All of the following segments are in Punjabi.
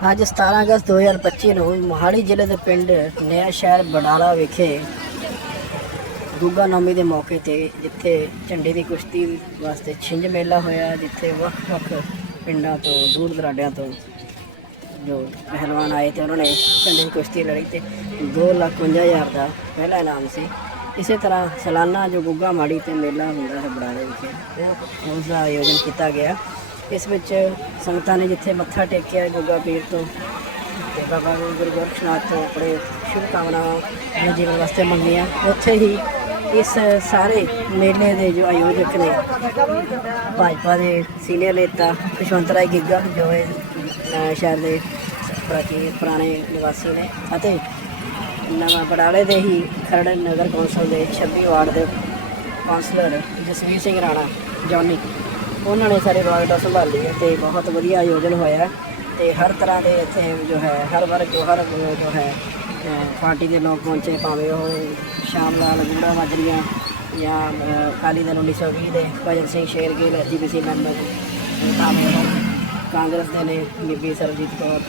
ਅੱਜ 17 ਅਗਸਤ 2025 ਨੂੰ ਮੋਹਾਲੀ ਜ਼ਿਲ੍ਹੇ ਦੇ ਪਿੰਡ ਨਇਆ ਸ਼ਹਿਰ ਬਡਾਲਾ ਵਿਖੇ ਦੁਰਗਾ ਨੌਮੀ ਦੇ ਮੌਕੇ ਤੇ ਜਿੱਥੇ ਝੰਡੇ ਦੀ ਕੁਸ਼ਤੀ ਵਾਸਤੇ ਛਿੰਝ ਮੇਲਾ ਹੋਇਆ, ਜਿੱਥੇ ਵੱਖ-ਵੱਖ ਪਿੰਡਾਂ ਤੋਂ, ਦੂਰ ਦਰਾਡਿਆਂ ਤੋਂ ਜੋ ਪਹਿਲਵਾਨ ਆਏ ਤੇ ਉਹਨਾਂ ਨੇ ਝੰਡੇ ਦੀ ਕੁਸ਼ਤੀ ਲੜੀ ਤੇ 251000 ਦਾ ਪਹਿਲਾ ਇਨਾਮ ਸੀ। ਇਸੇ ਤਰ੍ਹਾਂ ਸਾਲਾਨਾ ਜੋ ਗੁੱਗਾ ਮਾੜੀ ਤੇ ਮੇਲਾ ਹੁੰਦਾ ਹੈ ਬਡਾਲੇ ਵਿਖੇ ਉਹ ਉਸ ਦਾ ਆਯੋਜਨ ਕੀਤਾ ਗਿਆ। ਇਸ ਵਿੱਚ ਸੰਗਤਾਂ ਨੇ ਜਿੱਥੇ ਮੱਥਾ ਟੇਕਿਆ ਗੁੱਗਾ ਪੀਰ ਤੋਂ, ਤੇ ਬਾਬਾ ਗੁਰੂ ਗੋਰਖਨਾਥ ਤੋਂ ਆਪਣੇ ਸ਼ੁਭ ਕਾਮਨਾਵਾਂ ਜੀਵਨ ਵਾਸਤੇ ਮੰਗੀਆਂ। ਉੱਥੇ ਹੀ ਇਸ ਸਾਰੇ ਮੇਲੇ ਦੇ ਜੋ ਆਯੋਜਕ ਨੇ, ਭਾਜਪਾ ਦੇ ਸੀਨੀਅਰ ਨੇਤਾ ਖੁਸ਼ਵੰਤ ਰਾਏ ਗਿੱਗਾ, ਜੋ ਸ਼ਹਿਰ ਦੇ ਪ੍ਰਾਚੀਨ ਪੁਰਾਣੇ ਨਿਵਾਸੀ ਨੇ, ਅਤੇ ਨਵਾਂ ਬੜਾਲੇ ਦੇ ਹੀ ਖਰੜ ਨਗਰ ਕੌਂਸਲ ਦੇ 26 ਵਾਰਡ ਦੇ ਕੌਂਸਲਰ ਜਸਵੀਰ ਸਿੰਘ ਰਾਣਾ, ਜੌਨੀ ਉਹਨਾਂ ਨੇ ਸਾਰੇ ਵਾਰਡ ਸੰਭਾਲੀ ਹੈ ਤੇ ਬਹੁਤ ਵਧੀਆ ਆਯੋਜਨ ਹੋਇਆ ਹੈ ਤੇ ਹਰ ਤਰ੍ਹਾਂ ਦੇ ਇੱਥੇ ਜੋ ਹੈ, ਹਰ ਵਰਗ ਜੋ ਹਰ ਜੋ ਹੈ ਪਾਰਟੀ ਦੇ ਲੋਕ ਪਹੁੰਚੇ, ਭਾਵੇਂ ਉਹ ਸ਼ਾਮ ਲਾਲ ਗੁੰਡਾ ਮਾਜਰੀਆਂ ਜਾਂ, ਅਹ ਅਕਾਲੀ ਦਲ 1920 ਦੇ ਭਜਨ ਸਿੰਘ ਸ਼ੇਰਗਿੱਲ ਜੀਬੀਸੀ ਮੈਂਬਰ, ਭਾਵੇਂ ਉਹ ਕਾਂਗਰਸ ਦੇ ਨੇ, ਬੀਬੀ ਸਰਜੀਤ ਕੌਰ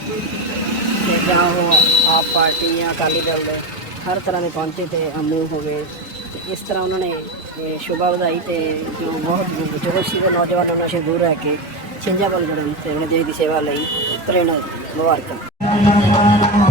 ਤੇ ਜਾਂ ਉਹ ਆਪ ਪਾਰਟੀ ਜਾਂ ਅਕਾਲੀ ਦਲ ਦੇ ਹਰ ਤਰ੍ਹਾਂ ਦੇ ਪਹੁੰਚੇ ਤੇ ਅਮੂ ਹੋਵੇ ਤੇ ਇਸ ਤਰ੍ਹਾਂ ਉਹਨਾਂ ਨੇ ਇਹ ਸ਼ੋਭਾ ਵਧਾਈ ਤੇ ਜੋ ਬਹੁਤ ਜੋਸ਼ ਸੀ ਦੇ ਨੌਜਵਾਨਾਂ ਨੂੰ ਨਸ਼ੇ ਦੂਰ ਰਹਿ ਕੇ ਛਿੰਝਾਂ ਵੱਲ ਜੁੜਨ ਤੇ ਆਪਣੇ ਦੇਸ਼ ਦੀ ਸੇਵਾ ਲਈ ਪ੍ਰੇਰਣਾ ਮੁਬਾਰਕਾਂ।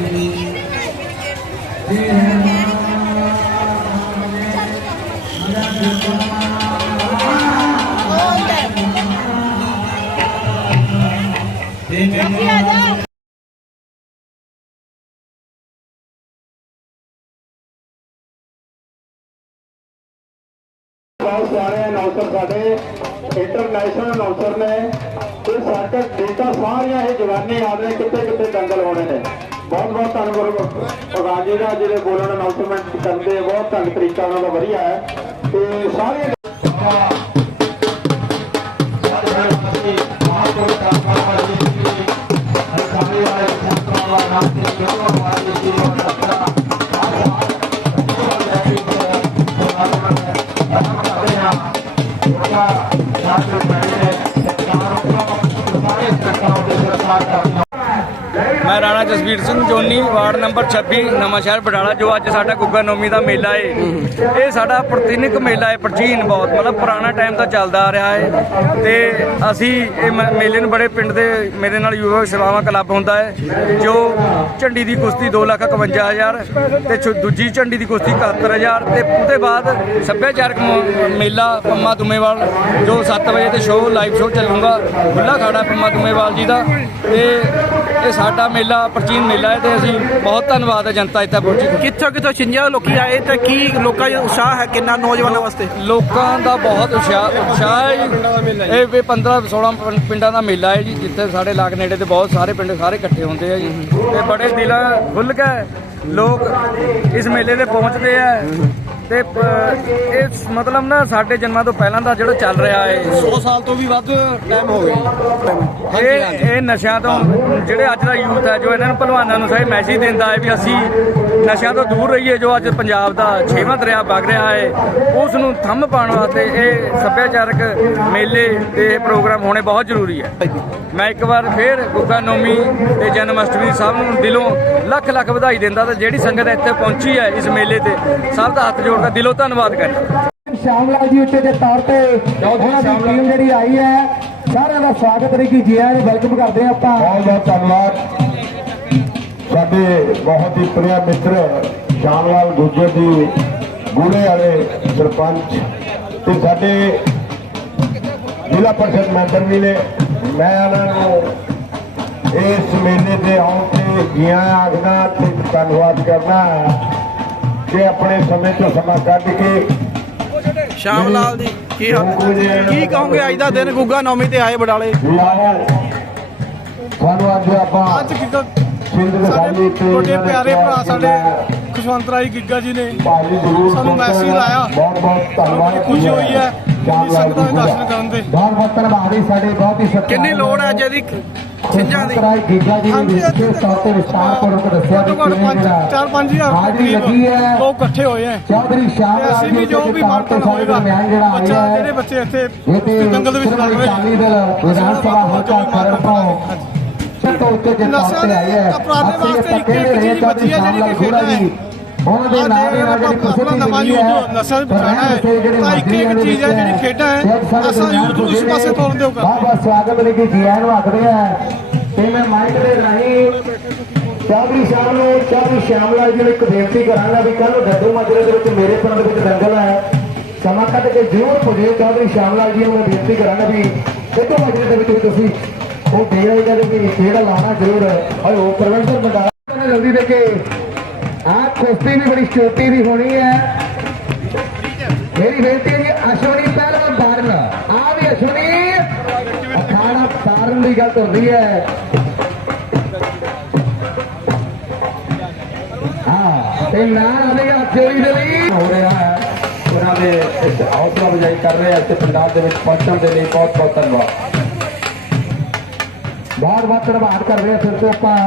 ਬਹੁਤ ਸਾਰੇ ਅਨਾਉਂਸਰ ਸਾਡੇ ਇੰਟਰਨੈਸ਼ਨਲ ਅਨਾਉਂਸਰ ਨੇ, ਤੇ ਸਾਡੇ ਡੇਟਾ ਸਾਰੀਆਂ ਇਹ ਜਵਾਨੀ ਆ ਰਹੇ ਕਿੱਥੇ ਕਿੱਥੇ ਦੰਗਲ ਹੋਣੇ ਨੇ। ਬਹੁਤ ਬਹੁਤ ਧੰਨਵਾਦ ਪ੍ਰਧਾਨ ਜੀ ਦਾ, ਜਿਹੜੇ ਬੋਲਣ ਅਨਾਉਂਸਮੈਂਟ ਕਰਦੇ ਬਹੁਤ ਢੰਗ ਤਰੀਕਾ ਉਹਨਾਂ ਦਾ ਵਧੀਆ ਹੈ। ਤੇ ਸਾਰੇ ਮੈਂ Rana Jasveer Singh Johnny, ward number 26 Nawanshahr Badala ਜੋ ਅੱਜ ਸਾਡਾ ਗੁੱਗਾ ਨੌਮੀ ਦਾ ਮੇਲਾ ਏ। ਇਹ ਸਾਡਾ ਪ੍ਰਤੀਨਿਕ ਮੇਲਾ ਏ, ਪ੍ਰਾਚੀਨ ਬਹੁਤ, ਮਤਲਬ ਪੁਰਾਣਾ ਟਾਈਮ ਤੋਂ ਚੱਲਦਾ ਆ ਰਿਹਾ ਏ। ਤੇ ਅਸੀਂ ਇਹ ਮ- ਮੇਲੇ ਨੂੰ ਬੜੇ ਪਿੰਡ ਦੇ, ਮੇਰੇ ਨਾਲ ਯੁਵਕ ਸੇਵਾਵਾਂ ਕਲੱਬ ਹੁੰਦਾ ਹੈ ਜੋ ਝੰਡੀ ਦੀ ਕੁਸ਼ਤੀ 251000 ਤੇ ਛੋ- ਦੂਜੀ ਝੰਡੀ ਦੀ ਕੁਸ਼ਤੀ 71000 ਤੇ ਉਹਦੇ ਬਾਅਦ ਸੱਭਿਆਚਾਰਕ ਮੇਲਾ ਪੰਮਾ ਦੁਮੇਵਾਲ, ਜੋ 7 ਵਜੇ ਤੇ ਸ਼ੋਅ ਲਾਈਵ ਸ਼ੋਅ ਚੱਲੂਗਾ ਖੁੱਲਾ ਖਾੜਾ ਪੰਮਾ ਦੁਮੇਵਾਲ ਜੀ ਦਾ। ਤੇ ਇਹ ਸਾਡਾ ਮੇਲਾ ਪ੍ਰਾਚੀਨ ਮੇਲਾ ਹੈ ਤੇ ਅਸੀਂ ਬਹੁਤ ਧੰਨਵਾਦ ਹੈ ਜਨਤਾ ਇੱਥੇ ਪਹੁੰਚੀ। ਕਿੱਥੋਂ ਕਿੱਥੋਂ ਛਿੰਝਾਂ ਲੋਕੀ ਆਏ ਤੇ ਕੀ ਲੋਕਾਂ ਦਾ ਉਤਸ਼ਾਹ ਹੈ ਕਿੰਨਾ ਨੌਜਵਾਨਾਂ ਵਾਸਤੇ? ਲੋਕਾਂ ਦਾ ਬਹੁਤ ਉਤਸ਼ਾਹ ਉਤਸ਼ਾਹ ਹੈ ਜੀ। ਇਹ ਵੀ 15 16 ਪਿੰ- ਪਿੰਡਾਂ ਦਾ ਮੇਲਾ ਹੈ ਜੀ ਜਿੱਥੇ ਸਾਡੇ ਲਾਗ ਨੇੜੇ ਦੇ ਬਹੁਤ ਸਾਰੇ ਪਿੰਡ ਸਾਰੇ ਇਕੱਠੇ ਹੁੰਦੇ ਆ ਜੀ। ਤੇ ਬੜੇ ਦਿਲਾਂ ਖੁੱਲ ਕੇ ਲੋਕ ਇਸ ਮੇਲੇ ਤੇ ਪਹੁੰਚਦੇ ਆ। ਤੇ ਇਹ ਮਤਲਬ ਨਾ ਸਾਡੇ ਜਨਮਾਂ ਤੋਂ ਪਹਿਲਾਂ ਦਾ ਜਿਹੜਾ ਚੱਲ ਰਿਹਾ ਹੈ। 100 ਸਾਲ ਤੋਂ ਵੀ ਵੱਧ ਟਾਈਮ ਹੋ ਗਿਆ। ਇਹ ਇਹ ਨਸ਼ਿਆਂ ਤੋਂ ਜਿਹੜੇ ਅੱਜ ਦਾ ਯੂਥ ਹੈ ਜੋ ਇਹਨਾਂ ਨੂੰ ਭਲਵਾਨਾਂ ਨੂੰ ਸਹੀ ਮੈਸੇਜ ਦਿੰਦਾ ਹੈ ਵੀ ਅਸੀਂ ਨਸ਼ਿਆਂ ਤੋਂ ਦੂਰ ਰਹੀਏ ਜੋ ਅੱਜ ਪੰਜਾਬ ਦਾ ਛੇਵਾਂ ਦਰਿਆ ਵਗ ਰਿਹਾ ਹੈ ਉਸ ਨੂੰ ਥੰਮ ਪਾਉਣ ਵਾਸਤੇ ਇਹ ਸੱਭਿਆਚਾਰਕ ਮੇਲੇ ਤੇ ਇਹ ਪ੍ਰੋਗਰਾਮ ਹੋਣੇ ਬਹੁਤ ਜ਼ਰੂਰੀ ਹੈ। ਮੈਂ ਇੱਕ ਵਾਰ ਫੇਰ ਗੁੱਗਾ ਨੌਮੀ ਤੇ ਜਨਮ ਅਸ਼ਟਮੀ ਸਭ ਨੂੰ ਦਿਲੋਂ ਲੱਖ ਲੱਖ ਵਧਾਈ ਦਿੰਦਾ ਤੇ ਜਿਹੜੀ ਸੰਗਤ ਇੱਥੇ ਪਹੁੰਚੀ ਹੈ ਇਸ ਮੇਲੇ ਤੇ ਸਭ ਦਾ ਹੱਥ ਜੋੜ ਕੇ ਦਿਲੋਂ ਧੰਨਵਾਦ ਕਰਦਾ। ਸ਼ਾਮਲਾ ਜੀ ਉੱਤੇ ਦੇ ਤੌਰ ਤੇ ਉਹਨਾਂ ਦੀ ਟੀਮ ਜਿਹੜੀ ਆਈ ਹੈ ਸਾਰਿਆਂ ਦਾ ਸਵਾਗਤ ਹੈ ਕਿ ਜੀ ਆਇਆਂ ਨੂੰ ਵੈਲਕਮ ਕਰਦੇ ਆਪਾਂ। ਬਹੁਤ ਬਹੁਤ ਧੰਨਵਾਦ। ਸਾਡੇ ਬਹੁਤ ਹੀ ਪ੍ਰਿਆ ਮਿੱਤਰ ਸ਼ਾਮ ਲਾਲ ਗੁੱਜਰ ਜੀ ਗੂੜੇ ਵਾਲੇ ਸਰਪੰਚ ਤੇ ਸਾਡੇ ਜ਼ਿਲ੍ਹਾ ਪਰਿਸ਼ਦ ਮੈਂਬਰ ਵੀ ਨੇ। ਮੈਂ ਉਹਨਾਂ ਨੂੰ ਇਸ ਮੇਲੇ ਤੇ ਆਉਣ ਤੇ ਜੀਆਂ ਆਖਦਾ ਤੇ ਧੰਨਵਾਦ ਕਰਨਾ ਕਿ ਆਪਣੇ ਸਮੇਂ ਤੋਂ ਸਮਾਂ ਕੱਢ ਕੇ ਸ਼ਾਮ ਲਾਲ ਜੀ ਕੀ ਹਾਲ? ਕੀ ਕਹੋਗੇ ਅੱਜ ਦਾ ਦਿਨ ਗੁੱਗਾ ਨੌਮੀ ਤੇ ਆਏ ਬਡਾਲੇ? ਤੁਹਾਨੂੰ ਅੱਜ ਆਪਾਂ ਅੱਜ ਵਿਖਾਈ ਤੇ ਤੁਹਾਡੇ ਪਿਆਰੇ ਭਰਾ ਸਾਡੇ ਖੁਸ਼ਵੰਤ ਰਾਏ ਗਿੱਗਾ ਜੀ ਨੇ ਸਾਨੂੰ ਮੈਸੇਜ ਲਾਇਆ। ਬਹੁਤ ਬਹੁਤ ਧੰਨਵਾਦ ਖੁਸ਼ੀ ਹੋਈ ਹੈ। ਕਿ ਸੰਗਤਾਂ ਦੇ ਦਰਸ਼ਨ ਕਰਨ ਦੇ। ਬਹੁਤ ਬਹੁਤ ਧੰਨਵਾਦ ਜੀ ਸਾਡੇ ਬਹੁਤ ਹੀ ਸਤਿਕਾਰ ਕਿੰਨੀ ਲੋੜ ਹੈ ਅੱਜ ਇਹਦੀ ਛਿੰਝਾਂ ਦੀ? ਰਾਏ ਗੀਗਾ ਜੀ ਨੇ ਵਿਸ਼ੇਸ਼ ਤੌਰ ਤੇ ਵਿਸਤਾਰਪੂਰਵਕ ਦੱਸਿਆ ਕਿ ਚਾਰ ਪੰਜ ਹਜ਼ਾਰ ਲੱਗੀ ਹੈ। ਲੋਕ ਇਕੱਠੇ ਹੋਏ ਹੈ। ਚੌਧਰੀ ਸ਼ਾਮ ਤੇ ਅਸੀਂ ਵੀ ਜੋ ਵੀ ਮਾਰਕਣ ਹੋਏਗਾ ਬੱਚਾ ਜਿਹੜੇ ਬੱਚੇ ਇੱਥੇ ਦੰਗਲ ਦੇ ਵਿੱਚ ਲੜ ਰਹੇ ਅਕਾਲੀ ਦਲ ਵਿਧਾਨ ਸਭਾ ਹਲਕਾ ਖਰੜ ਤੋਂ ਛੱਟੋ ਉੱਤੇ ਨਸ਼ਿਆਂ ਦੇ ਆਈ ਹੈ। ਅਪਰਾਧ ਵਾਸਤੇ ਇੱਕ ਰਹੇ ਚੀਜ਼ ਬਚੀ ਹੈ ਜਿਹੜੀ ਕਿ ਖੋੜਾ ਜੀ। ਦੇ ਜੇ ਨਾਲ ਜਿਹੜੀ ਆਪਾਂ ਆਪਣਾ ਨਵਾਂ ਯੂਥ ਨਸ਼ਾ ਵੀ ਬਚਾਉਣਾ ਹੈ। ਤਾਂ ਇੱਕ ਇੱਕ ਚੀਜ਼ ਹੈ ਜਿਹੜੀ ਖੇਡਾਂ ਹੈ, ਅਸਾਂ ਯੂਥ ਨੂੰ ਇਸ ਪਾਸੇ ਤੋਰਨ ਦਿਓ ਕਰ। ਬਹੁਤ ਬਹੁਤ ਸਵਾਗਤ ਕਿ ਜੀ ਆਇਆਂ ਨੂੰ ਆਖਦੇ ਆ। ਤੇ ਮੈਂ ਮਾਈਕ ਦੇ ਰਾਹੀਂ ਚੌਧਰੀ ਸਾਹਿਬ ਨੂੰ ਚੌਧਰੀ ਸ਼ਾਮ ਲਾਲ ਜੀ ਨੂੰ ਇੱਕ ਬੇਨਤੀ ਕਰਾਂਗਾ ਵੀ ਕੱਲ ਡੱਡੂ ਮਾਜਰੇ ਦੇ ਵਿੱਚ ਮੇਰੇ ਪਿੰਡ ਦੇ ਵਿੱਚ ਦੰਗਲ ਹੈ। ਸਮਾਂ ਕੱਢ ਕੇ ਜ਼ਰੂਰ ਪੁੱਜੇ ਚੌਧਰੀ ਸ਼ਾਮ ਲਾਲ ਜੀ ਨੂੰ ਮੈਂ ਬੇਨਤੀ ਕਰਾਂਗਾ ਵੀ ਡੱਡੂ ਮਾਜਰੇ ਦੇ ਵਿੱਚ ਤੁਸੀਂ ਉਹ ਦੇ ਆਏਗਾ ਵੀ ਕਿਹੜਾ ਲਾਉਣਾ ਜ਼ਰੂਰ। ਹੈ ਔਰ ਉਹ ਪ੍ਰਵੰਦਰ ਬੰਦਾ ਜਲਦੀ ਦੇ ਕੇ। ਆਹ ਕੁਸ਼ਤੀ ਵੀ ਬੜੀ ਛੋਟੀ ਦੀ ਹੋਣੀ ਹੈ। ਮੇਰੀ ਬੇਨਤੀ ਹੈ ਜੀ ਅਸ਼ਵਨੀ ਪਹਿਲਵਾਨ ਬਾਰਨ। ਆ ਵੀ ਅਸ਼ਵਨੀ ਅਖਾੜਾ ਤਾਰਨ ਦੀ ਗੱਲ ਹੁੰਦੀ ਹੈ ਹਾਂ। ਤੇ ਨਾਲ ਆਵੇਗਾ ਚੋਰੀ ਦੇ ਲਈ। ਹੋ ਰਿਹਾ ਹੈ ਉਹਨਾਂ ਦੇ ਇਸ ਹੌਸਲਾ ਵਜਾਈ ਕਰ ਰਹੇ ਆ ਤੇ ਪੰਜਾਬ ਦੇ ਵਿੱਚ ਪਹੁੰਚਣ ਦੇ ਲਈ ਬਹੁਤ ਬਹੁਤ ਧੰਨਵਾਦ। ਬਹੁਤ ਬਹੁਤ ਧੰਨਵਾਦ ਕਰ ਰਹੇ ਹਾਂ ਫਿਰ ਤੋਂ ਆਪਾਂ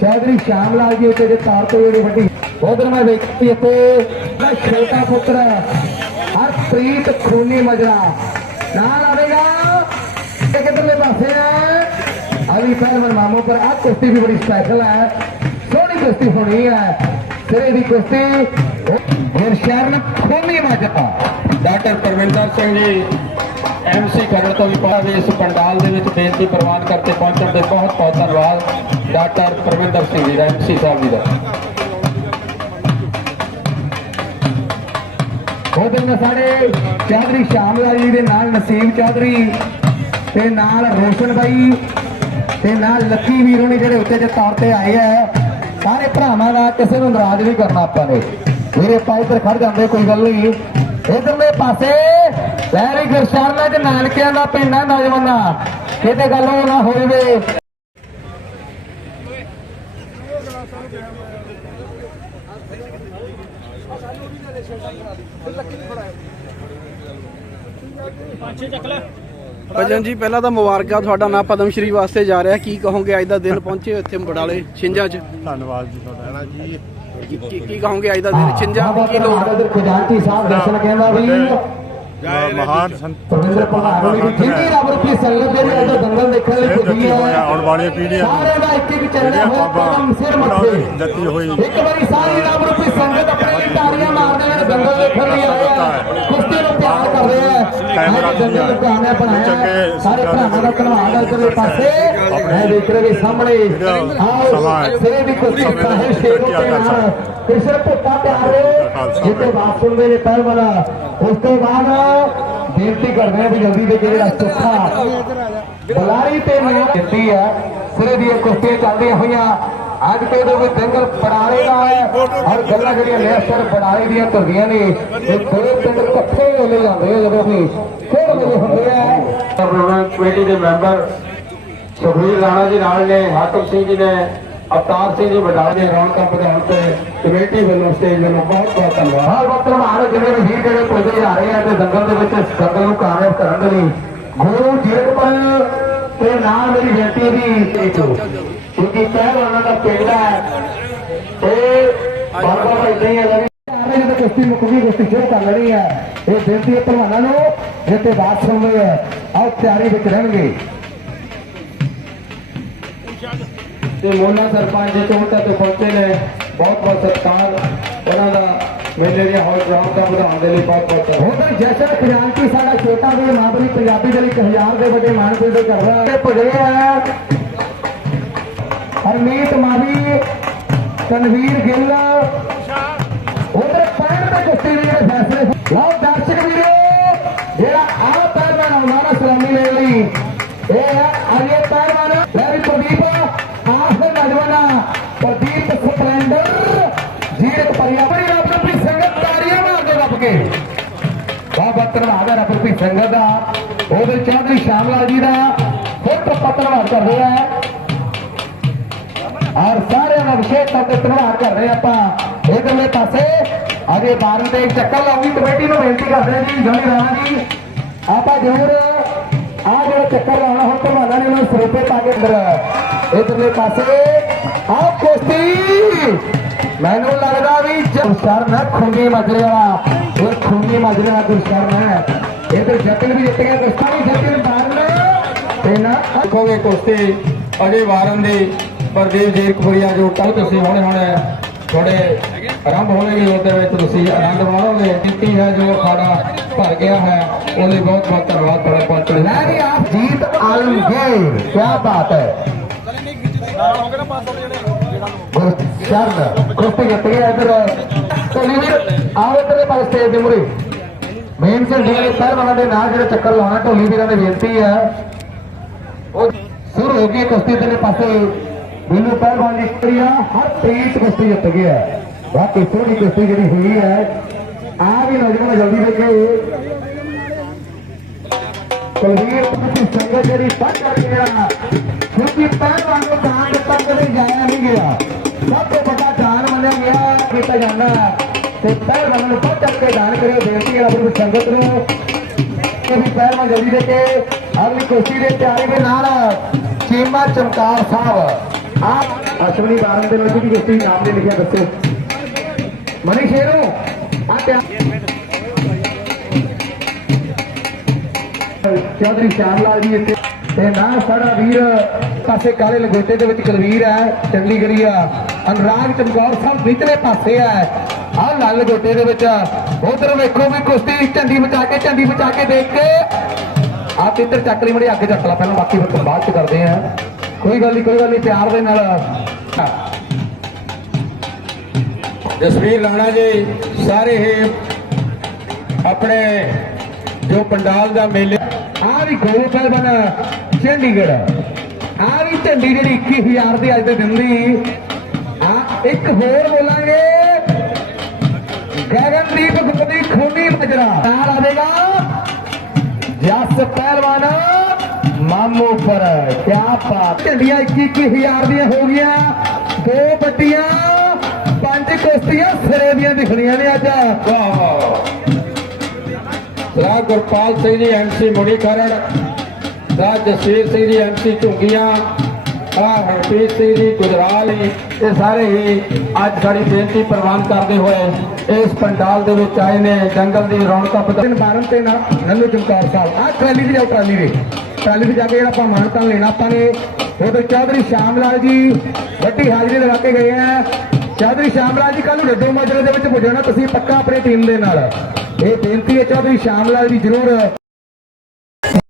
ਚੌਧਰੀ ਸ਼ਾਮ ਲਾਲ ਜੀ ਉੱਤੇ ਦੇ ਤੌਰ ਤੇ ਜਿਹੜੀ ਵੱਡੀ ਉਧਰ ਮੈਂ ਵੇਖੀ ਇੱਥੇ। ਦਾ ਛੋਟਾ ਪੁੱਤਰ ਹਰਪ੍ਰੀਤ ਖੂਨੀ ਮਜਰਾ। ਨਾਲ ਆਵੇਗਾ। ਇਹ ਕਿਧਰਲੇ ਪਾਸੇ ਹੈ? ਅਲੀ ਪਹਿਲਵਾਨ ਮਾਮੂ ਪਰ ਆ ਕੁਸ਼ਤੀ ਵੀ ਬੜੀ ਸਪੈਸ਼ਲ ਹੈ। ਸੋਹਣੀ ਕੁਸ਼ਤੀ ਹੋਣੀ ਹੈ। ਸਿਰੇ ਦੀ ਕੁਸ਼ਤੀ। ਗੁਰਸ਼ਰਨ ਖੂਨੀ ਮਜਰਾ। ਡਾਕਟਰ ਪਰਵਿੰਦਰ ਸਿੰਘ ਜੀ ਐਮਸੀ ਖਰੜ ਤੋਂ ਵੀ ਪਹੁੰਚਾ ਇਸ ਪੰਡਾਲ ਦੇ ਵਿੱਚ ਬੇਨਤੀ ਪ੍ਰਵਾਨ ਕਰਕੇ ਪਹੁੰਚਣ ਦੇ ਬਹੁਤ ਬਹੁਤ ਧੰਨਵਾਦ ਡਾਕਟਰ ਪਰਵਿੰਦਰ ਸਿੰਘ ਜੀ ਦਾ ਐਮਸੀ ਸਾਹਿਬ ਜੀ ਦਾ। ਉਹਦੇ ਨਾਲ ਸਾਡੇ ਚੌਧਰੀ ਸ਼ਾਮਲਾ ਜੀ ਦੇ ਨਾਲ ਨਸੀਮ ਚੌਧਰੀ ਤੇ ਨਾਲ ਰੋਸ਼ਨ ਬਾਈ ਤੇ ਨਾਲ ਲੱਕੀ ਵੀਰ ਹੋਣੀ ਜਿਹੜੇ ਉੱਤੇ ਦੇ ਤੌਰ ਤੇ ਆਏ ਆ, ਸਾਰੇ ਭਰਾਵਾਂ ਦਾ ਕਿਸੇ ਨੂੰ ਨਾਰਾਜ਼ ਨਹੀਂ ਕਰਨਾ ਆਪਾਂ ਨੇ। ਵੀਰੇ ਆਪਾਂ ਇੱਧਰ ਖੜ ਜਾਂਦੇ ਕੋਈ ਗੱਲ ਨਹੀਂ। ਇਧਰਲੇ ਪਾਸੇ ਵੈਰੀ ਗੁਰਸ਼ਰਨਾ ਦੇ ਨਾਨਕਿਆਂ ਦਾ ਪਿੰਡ ਨੌਜਵਾਨਾਂ। ਕਿਤੇ ਗੱਲ ਉਹ ਨਾ ਹੋਵੇ। ਭਜਨ ਜੀ ਪਹਿਲਾਂ ਤਾਂ ਮੁਬਾਰਕਾਂ ਤੁਹਾਡਾ ਨਾਮ ਪਦਮ ਸ਼੍ਰੀ ਵਾਸਤੇ ਜਾ ਰਿਹਾ। ਕੀ ਕਹੋਗੇ ਅੱਜ ਦਾ ਦਿਨ ਪਹੁੰਚੇ ਹੋ ਇੱਥੇ ਬਡਾਲੇ ਛਿੰਝਾਂ 'ਚ? ਧੰਨਵਾਦ ਜੀ ਤੁਹਾਡਾ। ਨਾ ਜੀ ਕੀ- ਕਹੋਗੇ ਅੱਜ ਦਾ ਦਿਨ? ਛਿੰਝਾਂ ਦੀ ਕੀ ਲੋੜ? ਖਜ਼ਾਨਚੀ ਸਾਹਿਬ ਦਰਸ਼ਨ ਕਹਿੰਦਾ ਵੀ ਮਹਾਨ ਸੰਤ ਪਰਵਿੰਦਰ ਪ੍ਰਧਾਨ ਵੀ ਜਿੰਨੀ ਰੱਬ ਰੂਪੀ ਸੰਗਤ ਦੇ ਵਿੱਚ ਦੰਗਲ ਦੇਖਣ ਲਈ ਪੁੱਜੀ ਹੈ। ਆਉਣ ਵਾਲੀਆਂ ਪੀੜ੍ਹੀਆਂ ਨੂੰ। ਸਾਰਿਆਂ ਦਾ ਇੱਕ ਇੱਕ ਜਿਹੜੀਆਂ ਹੋਇਆ ਕਦਮ ਸਿਰ ਮੱਥੇ। ਦੀ ਦਿੱਤੀ ਹੋਈ। ਇੱਕ ਵਾਰੀ ਸਾਰੀ ਰੱਬ ਰੂਪੀ ਸੰਗਤ ਆਪਣੇ ਲਈ ਤਾੜੀਆਂ ਮਾਰਦੇ ਹੋਏ ਦੰਗਲ ਦੇਖਣ ਲਈ ਆਏ ਆ। ਕੁਸ਼ਤੀ ਨੂੰ ਪਿਆਰ ਕਰਦੇ ਆ ਕੈਮਰਾ ਅੱਜ ਦੰਗਲ ਨੂੰ ਕਹਾਣਿਆ ਬਣਾਇਆ ਸਾਰੇ ਭਰਾਵਾਂ ਦਾ ਧੰਨਵਾਦ ਹੈ ਇਧਰਲੇ ਪਾਸੇ। ਮੈਂ ਦੇਖ ਰਿਹਾ ਵੀ ਸਾਹਮਣੇ ਆਓ ਹੈ। ਸਿਰੇ ਦੀ ਕੁਸ਼ਤੀ ਸਾਹਿਬ ਸ਼ੇਰ ਨੂੰ ਤੇ ਨਾਲ। ਕ੍ਰਿਸ਼ਨ ਭੁੱਟਾ ਪਿਆਰੇ ਜਿੱਤੇ ਬਾਤ ਸੁਣਦੇ ਨੇ ਪਹਿਲ ਵਾਲਾ। ਉਸ ਤੋਂ ਬਾਅਦ ਬੇਨਤੀ ਕਰਦੇ ਆ ਵੀ ਜਲਦੀ ਦੇ ਕੇ ਜਿਹੜਾ ਚੁੱਕਾ ਬੁਲਾਰੀ ਤੇ ਨਾਲ ਦਿੱਤੀ ਹੈ। ਸਿਰੇ ਦੀਆਂ ਕੁਸ਼ਤੀਆਂ ਚੱਲਦੀਆਂ ਹੋਈਆਂ। ਅੱਜ ਕੇ ਦੇ ਵਿੱਚ ਦੰਗਲ ਪੜਾਲੇ ਦਾ ਹੈ ਔਰ ਗੱਲਾਂ ਜਿਹੜੀਆਂ ਨੇਸਰ ਪੜਾਲੇ ਦੀਆਂ ਤੁਰਦੀਆਂ ਨੇ ਇਹ ਦੋਵੇਂ ਪਿੰਡ ਇਕੱਠੇ ਵੇਲੇ ਜਾਂਦੇ ਆ ਜਦੋਂ ਵੀ ਖੇਡ ਵੇਲੇ ਹੁੰਦੇ ਆ। ਪ੍ਰੋਗਰਾਮ ਕਮੇਟੀ ਦੇ ਮੈਂਬਰ ਸੁਖਵੀਰ ਰਾਣਾ ਜੀ ਨਾਲ ਨੇ ਹਾਕਮ ਸਿੰਘ ਜੀ ਨੇ ਅਵਤਾਰ ਸਿੰਘ ਜੀ ਬਟਾਲੇ ਦੇ ਰੌਣਕਾਂ ਵਧਾਉਣ ਤੇ ਕਮੇਟੀ ਵੱਲੋਂ ਸਟੇਜ ਵੱਲੋਂ ਬਹੁਤ ਬਹੁਤ ਧੰਨਵਾਦ। ਹਾਂ ਬਹੁਤ ਧੰਨਵਾਦ ਜਿਹੜੇ ਵੀ ਵੀਰ ਜਿਹੜੇ ਪੁੱਜੇ ਜਾ ਰਹੇ ਆ ਤੇ ਦੰਗਲ ਦੇ ਵਿੱਚ ਦੰਗਲ ਨੂੰ ਕਾਮਯਾਬ ਕਰਨ ਦੇ ਲਈ। ਗੁਰੂ ਜੀਤਪਾਲ ਤੇ ਨਾਲ ਮੇਰੀ ਬੇਟੀ ਵੀ ਕਿਉਂਕਿ ਪਹਿਲਵਾਨਾਂ ਦਾ ਪਿੰਡ ਹੈ ਤੇ ਬਾਬਾ ਇਦਾਂ ਹੀ ਹੈ ਸਾਰੇ ਜਿਹੜੇ ਕੁਸ਼ਤੀ ਮੁੱਕ ਗਈ ਕੁਸ਼ਤੀ ਸ਼ੁਰੂ ਕਰ ਲੈਣੀ ਹੈ। ਇਹ ਬੇਨਤੀ ਹੈ ਪਹਿਲਵਾਨਾਂ ਨੂੰ ਜਿੱਤੇ ਬਾਤ ਸੁਣ ਰਹੇ ਆ ਆਓ ਤਿਆਰੀ ਵਿੱਚ ਰਹਿਣਗੇ। ਤੇ ਮੋਨਾ ਸਰਪੰਚ ਜੀ ਚੋਟਾ ਤੇ ਪਹੁੰਚੇ ਨੇ ਬਹੁਤ ਬਹੁਤ ਸਤਿਕਾਰ। ਉਹਨਾਂ ਦਾ ਮੇਲੇ ਦੀਆਂ ਹੌਲ ਗਰਾਊਂਡ ਦਾ ਵਧਾਉਣ ਦੇ ਲਈ ਬਹੁਤ ਬਹੁਤ ਉਧਰ ਜਸ਼ਨ ਖਜ਼ਾਨਚੀ ਸਾਡਾ ਛੋਟਾ ਵੀ ਮਾਬਲੀ ਪੰਜਾਬੀ ਦੇ ਲਈ 1000 ਦੇ ਵੱਡੇ ਮਾਨਪੁਰ ਦੇ ਕਰ ਰਿਹਾ ਹੈ। ਭੁਜੇ ਆ। ਹਰਮੀਤ ਮਾਵੀ ਤਨਵੀਰ ਗਿੱਲ। ਉਧਰ ਪੈਣ ਤੇ ਕੁਸ਼ਤੀ ਦੇ ਫੈਸਲੇ ਲਓ ਦਰਸ਼ਕ ਵੀਰੋ, ਜਿਹੜਾ ਆ ਪਹਿਲਵਾਨ ਆਉਣਾ ਨਾ ਸਲਾਮੀ ਲੈਣ ਲਈ, ਇਹ ਹੈ ਅਜੇ ਪਹਿਲਵਾਨ, ਲੈ ਵੀ ਪ੍ਰਦੀਪ ਆਸ ਦੇ ਨੌਜਵਾਨਾ ਪ੍ਰਦੀਪ ਸਪਲੈਂਡਰ ਜੀਰਕ ਪਰਿਆਵਰੀ ਰੱਬ ਨੂੰ ਵੀ ਸੰਗਤ ਤਾਰੀਆਂ ਮਾਰਦੇ ਰੱਬ ਕੇ। ਬਾਬਾ ਧੰਨਵਾਦ ਹੈ ਰੱਬ ਦੀ ਸੰਗਤ ਦਾ। ਉਹਦੇ ਚੌਧਰੀ ਸ਼ਾਮਲਾ ਜੀ ਦਾ ਫੁੱਟ ਪੱਤਰ ਵਾਰ ਕਰ ਰਿਹਾ ਹੈ ਔਰ ਸਾਰਿਆਂ ਦਾ ਵਿਸ਼ੇਸ਼ ਤੌਰ ਤੇ ਧੰਨਵਾਦ ਕਰ ਰਹੇ ਆਪਾਂ। ਇਧਰਲੇ ਪਾਸੇ, ਅਜੇ ਬਾਰਨ ਦੇ ਚੱਕਰ ਲਾਉਣੀ ਕਮੇਟੀ ਨੂੰ ਬੇਨਤੀ ਕਰਦੇ ਹਾਂ ਜੀ, ਜੋਨੀ ਰਾਣਾ ਜੀ। ਆਪਾਂ ਜ਼ਰੂਰ ਆ ਜਿਹੜਾ ਚੱਕਰ ਲਾਉਣਾ, ਹੁਣ ਭਲਵਾਨਾਂ ਨੇ ਉਹਨਾਂ ਨੂੰ ਪਾ ਕੇ ਅੰਦਰ। ਇਧਰਲੇ ਪਾਸੇ ਆਹ ਕੁਸ਼ਤੀ। ਮੈਨੂੰ ਲੱਗਦਾ ਵੀ ਗੁਰਸ਼ਰਨ ਹੈ, ਖੁੰਗੀ ਮਾਜਰੇ ਵਾਲਾ। ਉਹ ਖੁੰਗੀ ਮਾਜਰੇ ਵਾਲਾ ਗੁਰਸ਼ਰਨ ਹੈ। ਇਧਰ ਜਤਨ ਵੀ ਜਿੱਤ ਗਿਆ ਦਸਤਾਨੀ ਜਤਨ ਬਾਰਨ ਤੇ ਨਾ ਦੇਖੋਗੇ ਕੁਸ਼ਤੀ, ਅਜੇ ਵਾਰਨ ਦੀ ਪ੍ਰਦੀਪ ਜੀਰਕਪੁਰੀਆ ਜੋ ਕੱਲ ਤੁਸੀਂ ਹੁਣੇ ਹੁਣੇ ਥੋੜੇ ਆਰੰਭ ਹੋਣਗੇ ਉਹਦੇ ਵਿੱਚ, ਤੁਸੀਂ ਆਨੰਦ ਮਾਣੋਗੇ। ਕੀਤੀ ਹੈ ਜੋ ਸਾਡਾ ਭਰ ਗਿਆ ਹੈ, ਉਹਦੇ ਬਹੁਤ ਬਹੁਤ ਧੰਨਵਾਦ ਤੁਹਾਡਾ ਪਹੁੰਚਣ ਲੈ ਜੀ ਆਪ ਜੀਤ ਆਲਮਗੀਰ ਕੀ ਬਾਤ ਹੈ। ਗੁਰਸ਼ਰਨ ਕੁਸ਼ਤੀ ਜਿੱਤ ਇਧਰ। ਢੋਲੀ ਵੀਰ ਆਓ ਇਧਰਲੇ ਪਾਸੇ ਸਟੇਜ ਦੇ ਮੁਰੇ ਮੇਨ ਸੇ ਜਿਹੜੇ ਪਹਿਲਵਾਨਾਂ ਦੇ ਨਾਲ ਜਿਹੜਾ ਚੱਕਰ ਲਾਉਣਾ, ਢੋਲੀ ਵੀਰਾਂ ਦੀ ਬੇਨਤੀ ਹੈ। ਉਹ ਸ਼ੁਰੂ ਹੋ ਗਈ, ਕੁਸ਼ਤੀ ਦੇ ਪਾਸੇ। ਬਿੱਲੂ ਪਹਿਲਵਾਨ ਦੀ ਕੁੜੀਆ ਹਰ ਤੀਤ ਕੁਸ਼ਤੀ ਜਿੱਤ ਗਿਆ ਬਾਕੀ ਸੋਹਣੀ ਕੁਸ਼ਤੀ ਜਿਹੜੀ ਹੋਈ ਹੈ, ਆ ਵੀ ਨੌਜਵਾਨ ਜਲਦੀ ਦੇਖੇ ਕੁਲਵੀਰ ਦੀ ਸੰਗਤ ਜਿਹੜੀ ਵੱਧ ਕਰਕੇ ਜਿਹੜਾ ਕਿਉਂਕਿ ਪਹਿਲਵਾਨ ਨੂੰ ਦਾਨ ਦਿੱਤਾ, ਕਦੇ ਜਾਇਆ ਨਹੀਂ ਗਿਆ। ਸਭ ਤੋਂ ਵੱਡਾ ਦਾਨ ਮੰਨਿਆ ਗਿਆ, ਕੀਤਾ ਜਾਂਦਾ ਹੈ। ਤੇ ਪਹਿਲਵਾਨ ਨੂੰ ਵੱਧ ਕੇ ਦਾਨ ਕਰਿਓ, ਬੇਨਤੀ ਹੈ ਆਪਣੀ ਸੰਗਤ ਨੂੰ। ਕਿ ਵੀ ਪਹਿਲਵਾਨ ਜਲਦੀ ਦੇ ਕੇ ਅਗਲੀ ਕੁਸ਼ਤੀ ਦੇ ਤਿਆਰੀ ਦੇ ਨਾਲ ਚੀਮਾ ਚਮਕਾਰ ਸਾਹਿਬ। ਆ ਅਸ਼ਵਨੀ ਬਾਰਨ ਦੇ ਵਿੱਚ ਵੀ ਕੁਸ਼ਤੀ ਨਾਮ ਨੇ ਲਿਖਿਆ, ਦੱਸੋ। ਮਨੀ ਸ਼ੇਰੂ, ਆ ਤਿਆਰ ਚੌਧਰੀ ਸ਼ਾਮ ਲਾਲ ਜੀ ਇੱਥੇ। ਤੇ ਨਾ ਸਾਡਾ ਵੀਰ ਪਾਸੇ ਕਾਲੇ ਲਗੋਟੇ ਦੇ ਵਿੱਚ ਕੁਲਵੀਰ ਹੈ ਚੰਡੀਗੜ੍ਹੀਆ ਅਨੁਰਾਗ ਚਮਕੌਰ ਸਾਹਿਬ ਵਿਚਲੇ ਪਾਸੇ ਹੈ ਆਹ ਲਾਲ ਲਗੋਟੇ ਦੇ ਵਿੱਚ। ਉਧਰ ਵੇਖੋ ਵੀ ਕੁਸ਼ਤੀ ਝੰਡੀ ਮਚਾ ਕੇ, ਝੰਡੀ ਮਚਾ ਕੇ ਦੇਖ ਕੇ। ਆ ਇੱਧਰ ਚੱਕ ਲਈ ਮੜੀ ਅੱਗ ਚੱਕ ਲਾ ਪਹਿਲਾਂ, ਬਾਕੀ ਫਿਰ ਬਾਅਦ ਚ ਕਰਦੇ ਆ। ਕੋਈ ਗੱਲ ਨਹੀਂ ਕੋਈ ਗੱਲ ਨਹੀਂ ਪਿਆਰ ਦੇ ਨਾਲ। ਜਸਵੀਰ ਰਾਣਾ ਜੀ ਸਾਰੇ ਹੀ ਆਪਣੇ ਜੋ ਪੰਡਾਲ ਦਾ ਮੇਲੇ ਆ ਵੀ ਗੋਲ ਪਹਿਲਵਾਨ ਚੰਡੀਗੜ੍ਹ। ਆ ਵੀ ਝੰਡੀ ਜਿਹੜੀ 21000 ਦੀ ਅੱਜ ਦੇ ਦਿਨ ਦੀ। ਆ ਇੱਕ ਹੋਰ ਬੋਲਾਂਗੇ। ਗਗਨਦੀਪ ਗੁਰਦੀ ਖੂਨੀ ਮਜਰਾ ਨਾਲ ਆਵੇਗਾ ਜਸ ਪਹਿਲਵਾਨ। ਮਾਮੂ ਪਰ ਕਿਆ ਬਾਤ। ਝੰਡੀਆਂ 21000 ਦੀਆਂ ਹੋ ਗਈਆਂ। ਦੋ ਬੱਟੀਆਂ ਪੰਜ ਕੁਸ਼ਤੀਆਂ ਸਿਰੇ ਦੀਆਂ ਦਿਖਣੀਆਂ ਨੇ ਅੱਜ। ਵਾਹ। ਵਾਹ ਰਾਜ ਗੁਰਪਾਲ ਸਿੰਘ ਜੀ ਐਮਸੀ ਮੁੜੀ ਖਰੜ ਰਾਜ ਜਸਵੀਰ ਸਿੰਘ ਜੀ ਐਮਸੀ ਝੁੰਗੀਆਂ। ਆ ਹਰਪ੍ਰੀਤ ਸਿੰਘ ਜੀ ਗੁਜਰਾਲ ਇਹ ਸਾਰੇ ਹੀ ਅੱਜ ਸਾਡੀ ਬੇਨਤੀ ਪ੍ਰਵਾਨ ਕਰਦੇ ਹੋਏ ਇਸ ਪੰਡਾਲ ਦੇ ਵਿੱਚ ਆਏ ਨੇ। ਜੰਗਲ ਦੀ ਰੌਣਕਾਂ ਦਿਨ ਬਾਰਨ ਤੇ ਨਾ ਨੰਨੂ ਚਮਕੌਰ ਸਾਹਿਬ। ਆ ਟਰਾਲੀ ਤੇ ਜਾਓ ਟਰਾਲੀ ਦੇ ਟਰਾਲੀ ਜਾ ਕੇ ਜਿਹੜਾ ਆਪਾਂ ਮਾਨਤਾ ਲੈਣਾ, ਆਪਾਂ ਨੇ ਉਧਰ ਚੌਧਰੀ ਸ਼ਾਮ ਲਾਲ ਜੀ ਵੱਡੀ ਹਾਜ਼ਰੀ ਲਗਾ ਕੇ ਗਏ ਆ। ਚੌਧਰੀ ਸ਼ਾਮ ਲਾਲ ਜੀ ਕੱਲ ਨੂੰ ਲੱਡੂ ਮਾਜਰੇ ਦੇ ਵਿੱਚ ਪੁੱਜਣਾ ਤੁਸੀਂ ਪੱਕਾ ਆਪਣੀ ਟੀਮ ਦੇ ਨਾਲ। ਇਹ ਬੇਨਤੀ ਹੈ ਚੌਧਰੀ ਸ਼ਾਮ ਲਾਲ ਜੀ, ਜਰੂਰ।